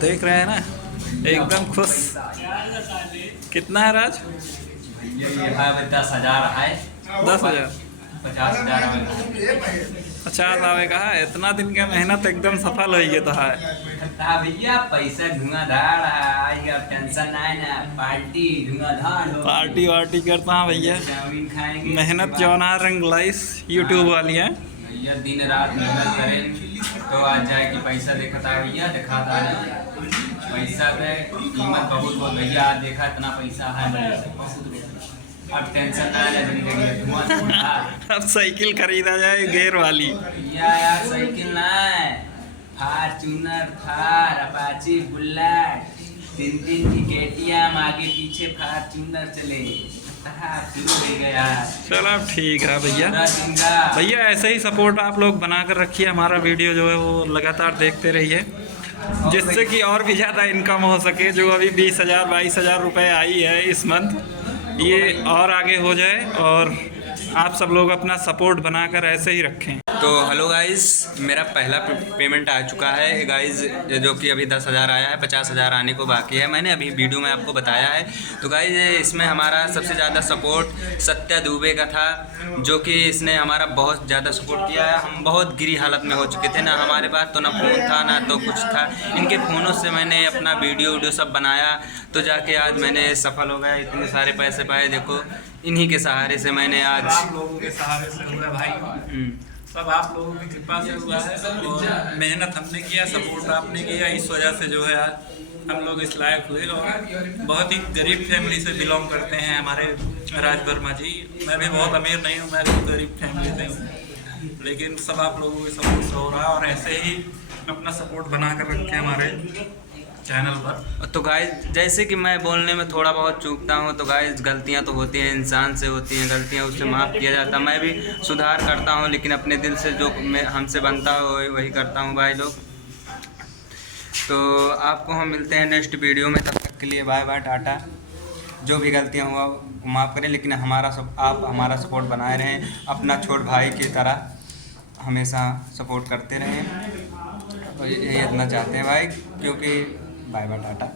देख रहे हैं ना, एकदम खुश। कितना है राज? ये है 10,000 है। 10,000 50,000 50 आवेगा है। इतना दिन का मेहनत एकदम सफल हो गया तो है। भैया पैसा धुआंधार है, अब टेंशन ना है ना, पार्टी धुआंधार हो। पार्टी वार्टी करता हूँ भैया, चाउमीन खाएंगे। मेहनत जौना रंग लाइस यूट्यूब वाली है भैया दिन रात मेहनत करें तो आज जाए कि पैसा देखता है भैया, दिखाता है पैसा पे कीमत बहुत हो भैया। देखा इतना पैसा है, अब टेंशन ना है जिंदगी में। अब साइकिल खरीदा जाए गेयर वाली। यार साइकिल ना है, फॉर्च्यूनर, थार, अपाची, बुलेट, 3 की केटीएम, आगे पीछे फॉर्च्यूनर चले। चलो ठीक है भैया। भैया ऐसे ही सपोर्ट आप लोग बना कर रखिए, हमारा वीडियो जो है वो लगातार देखते रहिए, जिससे कि और भी ज़्यादा इनकम हो सके। जो अभी 20,000 22,000 रुपये आई है इस मंथ, ये और आगे हो जाए और आप सब लोग अपना सपोर्ट बनाकर ऐसे ही रखें। तो हेलो गाइज़, मेरा पहला पेमेंट आ चुका है गाइज़, जो कि अभी 10,000 आया है, 50,000 आने को बाकी है। मैंने अभी वीडियो में आपको बताया है। तो गाइज़ इसमें हमारा सबसे ज़्यादा सपोर्ट सत्या दुबे का था, जो कि इसने हमारा बहुत ज़्यादा सपोर्ट किया है। हम बहुत गिरी हालत में हो चुके थे, ना हमारे पास तो ना फ़ोन था ना तो कुछ था। इनके फ़ोनों से मैंने अपना वीडियो सब बनाया, तो जाके आज मैंने सफल हो गया, इतने सारे पैसे पाए। देखो इन्हीं के सहारे से मैंने आज, आप लोगों के सहारे से हुआ भाई, सब आप लोगों की कृपा से हुआ है। और मेहनत हमने किया, सपोर्ट आपने किया, इस वजह से जो है आज हम लोग इस लायक हुए। और बहुत ही गरीब फैमिली से बिलोंग करते हैं हमारे राज वर्मा जी। मैं भी बहुत अमीर नहीं हूँ, मैं भी गरीब फैमिली से हूँ, लेकिन सब आप लोगों के सपोर्ट से हो रहा है। और ऐसे ही अपना सपोर्ट बना कर रखें हमारे चैनल पर। तो गाइस जैसे कि मैं बोलने में थोड़ा बहुत चूकता हूँ, तो गाइस गलतियाँ तो होती हैं, इंसान से होती हैं गलतियाँ, उससे माफ़ किया जाता है। मैं भी सुधार करता हूँ, लेकिन अपने दिल से जो मैं हमसे बनता है वही करता हूँ भाई लोग। तो आपको हम मिलते हैं नेक्स्ट वीडियो में, तब तक के लिए बाय बाय, टाटा। जो भी गलतियाँ हुआ माफ़ करें, लेकिन आप हमारा सपोर्ट बनाए रहें, अपना छोट भाई की तरह हमेशा सपोर्ट करते रहें। तो यही इतना चाहते हैं भाई, क्योंकि बाय बाय, टाटा।